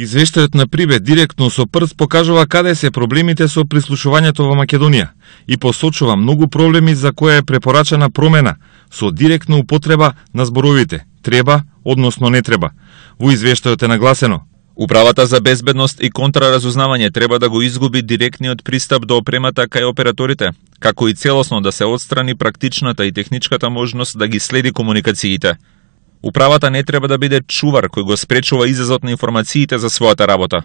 Извештајот на Прибе директно со прст покажува каде се проблемите со прислушувањето во Македонија и посочува многу проблеми за која е препорачана промена со директна употреба на зборовите треба, односно не треба. Во извештајот е нагласено: Управата за безбедност и контраразузнавање треба да го изгуби директниот пристап до опремата кај операторите, како и целосно да се отстрани практичната и техничката можност да ги следи комуникациите. Управата не треба да биде чувар кој го спречува излезот на информациите за својата работа.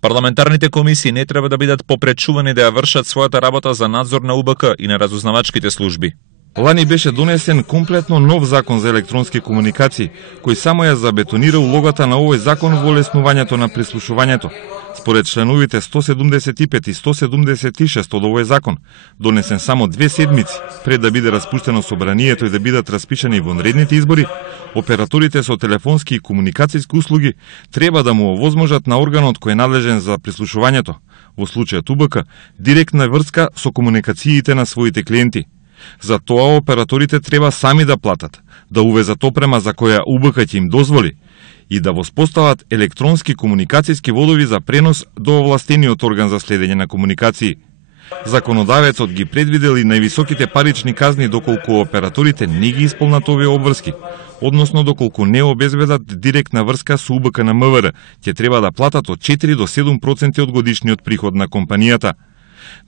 Парламентарните комисии не треба да бидат попречувани да ја вршат својата работа за надзор на УБК и на разузнавачките служби. Лани беше донесен комплетно нов закон за електронски комуникации, кој само ја забетонира улогата на овој закон во олеснувањето на прислушувањето. Според членовите 175 и 176 од овој закон, донесен само 2 седмици пред да биде распуштено собранието и да бидат распишани вонредните избори, операторите со телефонски и комуникацијски услуги треба да му овозможат на органот кој е надлежен за прислушувањето, во случајот УБК, директна врска со комуникациите на своите клиенти. За тоа операторите треба сами да платат, да увезат опрема за која УБК ќе им дозволи и да воспостават електронски комуникацијски водови за пренос до овластениот орган за следење на комуникации. Законодавецот ги предвидел и највисоките парични казни доколку операторите не ги исполнат овие обврски, односно доколку не обезбедат директна врска со УБК на МВР, ќе треба да платат од 4 до 7% од годишниот приход на компанијата.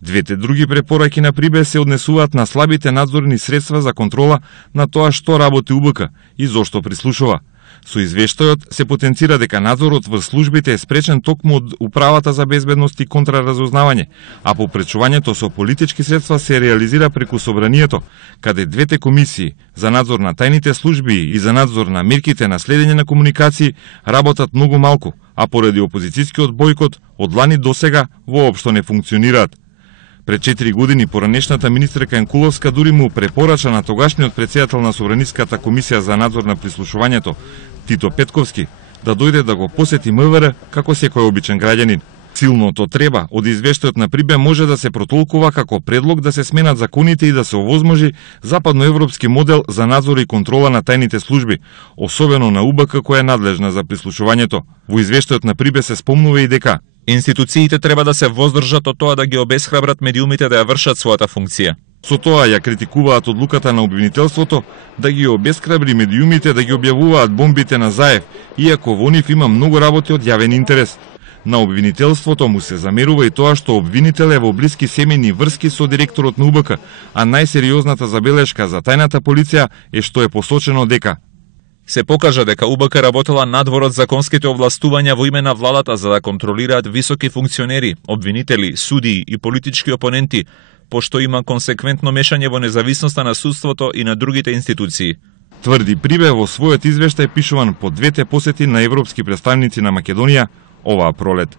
Двете други препораки на Прибе се однесуваат на слабите надзорни средства за контрола на тоа што работи УБК и зошто прислушува. Со извештајот се потенцира дека надзорот врз службите е спречен токму од Управата за безбедност и контраразузнавање, а попречувањето со политички средства се реализира преку собранието, каде двете комисии за надзор на тајните служби и за надзор на мерките на следење на комуникации работат многу малку, а поради опозицијскиот бојкот од лани досега воопшто не функционираат. Пред 4 години поранешната министерка Енкуловска дури му препорача на тогашниот претседател на Собраниската комисија за надзор на прислушувањето, Тито Петковски, да дојде да го посети МВР како секој обичен граѓанин. Силното треба од извештајот на Прибе може да се протолкува како предлог да се сменат законите и да се овозможи западноевропски модел за надзор и контрола на тајните служби, особено на УБК која е надлежна за прислушувањето. Во извештајот на Прибе се спомнува и дека институциите треба да се воздржат од тоа да ги обесхрабрат медиумите да ја вршат својата функција. Со тоа ја критикуваат одлуката на обвинителството да ги обесхрабри медиумите да ги објавуваат бомбите на Заев, иако во нив има многу работи од јавен интерес. На обвинителството му се замерува и тоа што обвинител е во блиски семејни врски со директорот на УБК, а најсериозната забелешка за тајната полиција е што е посочено дека се покажа дека УБК работела надвор од законските овластувања во име на владата за да контролираат високи функционери, обвинители, судии и политички опоненти, пошто има консеквентно мешање во независноста на судството и на другите институции. Тврди Прибе во својот извештај пишуван по двете посети на европски представници на Македонија оваа пролет.